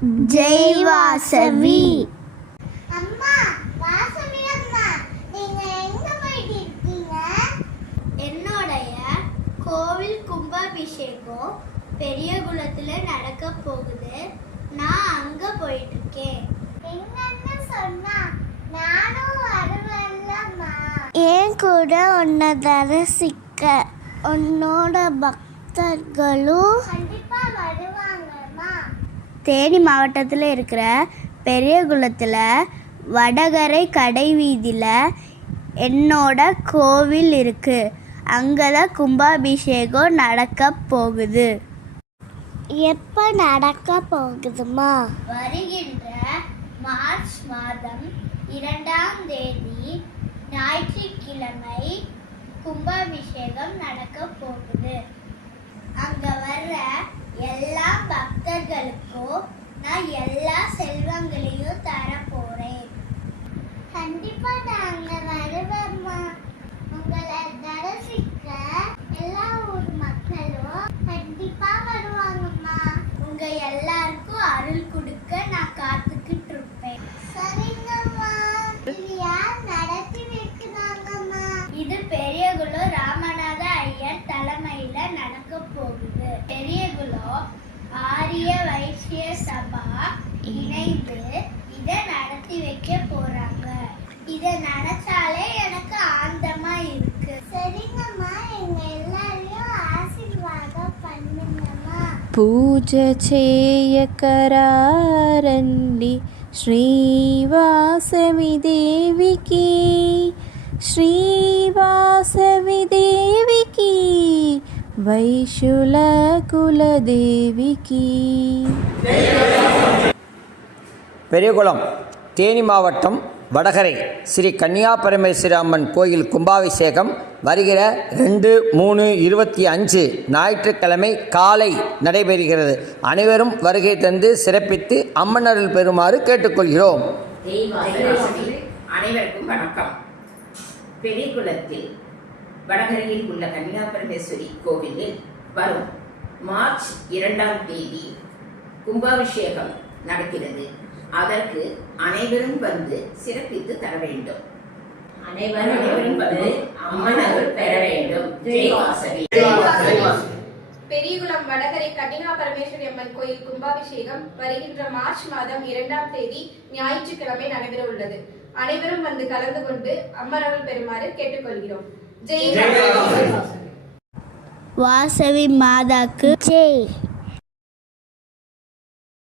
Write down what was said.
ஜெய் வாசவி. அம்மா, வாசவி அம்மா, நீங்க எங்க போயிட்டு இருக்கீங்க? என்னோடைய கோவில் கும்பாபிஷேகம் பெரியகுளத்துல நடக்க போகுது. நான் அங்க போயிட்டு இருக்கேன். எங்கன்னு சொன்னா நானும் வருவேன்லம்மா. என் கூட உன்னை தரிசிக்க உன்னோட பக்தர்களும் கண்டிப்பா வருவாங்கம்மா. தேனி மாவட்டத்தில் இருக்கிற பெரியகுளத்தில் வடகரை கடை வீதியில் என்னோட கோவில் இருக்குது. அங்கே தான் கும்பாபிஷேகம் நடக்க போகுது. எப்போ நடக்க போகுதுமா? வருகின்ற மார்ச் மாதம் 2ஆம் தேதி ஞாயிற்றுக்கிழமை கும்பாபிஷேகம் நடக்க போகுது. அங்க வர்ற எல்லா பக்தர்களுக்கும் நான் எல்லா செல்வங்களையும் தர போறேன். கண்டிப்பா நாங்க வருவோம்மா. உங்களை தரிசிக்க எல்லா ஊர் மக்களும் கண்டிப்பா வருவாங்கம்மா. உங்க எல்லாருக்கும் அருள் கொடுக்க நான் காத்துக்கிட்டு இருப்பேன். சரிங்கம்மா. இது யார் நடத்தி வைக்கிறாங்கம்மா? இது பெரியகுளம் ராமநாத ஐயர் தலைமையில நடக்க போகுது. பெரியகுளம் ஆரிய வைசிய சபா இணைந்து இதை நடத்தி வைக்க போறாங்க. இதை நினைச்சாலே எனக்கு ஆனந்தமா இருக்கு. சரிங்கம்மா, எங்க எல்லாரையும் ஆசீர்வாதம் பண்ணுங்கம்மா. పూజ చేయకరారండి శ్రీవాసవి దేవికి, శ్రీవాసవి దేవికి, వైశుల కులదేవికి. பெரியகுளம் தேனி மாவட்டம் வடகரை ஸ்ரீ கன்னியாபரமேஸ்வரி அம்மன் கோயில் கும்பாபிஷேகம் வருகிற 2/3/25 ஞாயிற்றுக்கிழமை காலை நடைபெறுகிறது. அனைவரும் வருகை தந்து சிறப்பித்து அம்மன் அருள் பெறுமாறு கேட்டுக்கொள்கிறோம். அனைவருக்கும் வணக்கம். பெரியகுளத்தில் வடகரையில் உள்ள கன்னியாபரமேஸ்வரி கோவிலில் வரும் மார்ச் 2ஆம் தேதி கும்பாபிஷேகம் நடக்கிறது. அதற்கு அனைவரும் வந்து சிறப்பித்து தர வேண்டும். அனைவரும் வந்து அம்மன் அருள் பெற வேண்டும். ஜெய் வாசவி. பெரியகுளம் வடகரை கன்னியாபரமேஸ்வரி அம்மன் கோயில் கும்பாபிஷேகம் வருகின்ற மார்ச் மாதம் 2ஆம் தேதி ஞாயிற்றுக்கிழமை நடைபெற உள்ளது. அனைவரும் வந்து கலந்து கொண்டு அம்மன் அருள் பெறுமாறு கேட்டுக்கொள்கிறோம். ஜெய் வாசவி மாதாக்கு ஜெய்.